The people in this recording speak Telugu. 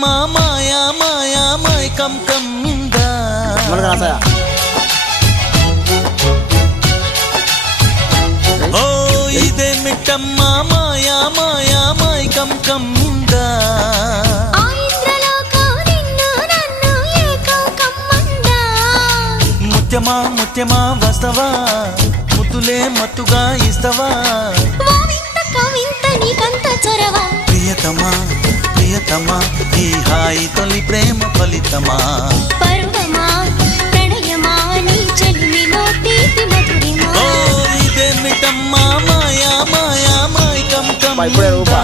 మిట్టమ్మా మాయా మాయా మైకం కమ్మిందా ఓ ఇదే మిట్టమ్మా మాయా మాయా మైకం కమ్మిందా ముత్యమా ముత్యమా వస్తవా ముద్దులే మత్తుగా ఇస్తవా ప్రియతమా ప్రియతమా ఈ హాయి తొలి ప్రేమ ఫలితమా ఓ ఇదే మిట్టమ్మా మాయా మాయా మైకం కమ్మిందా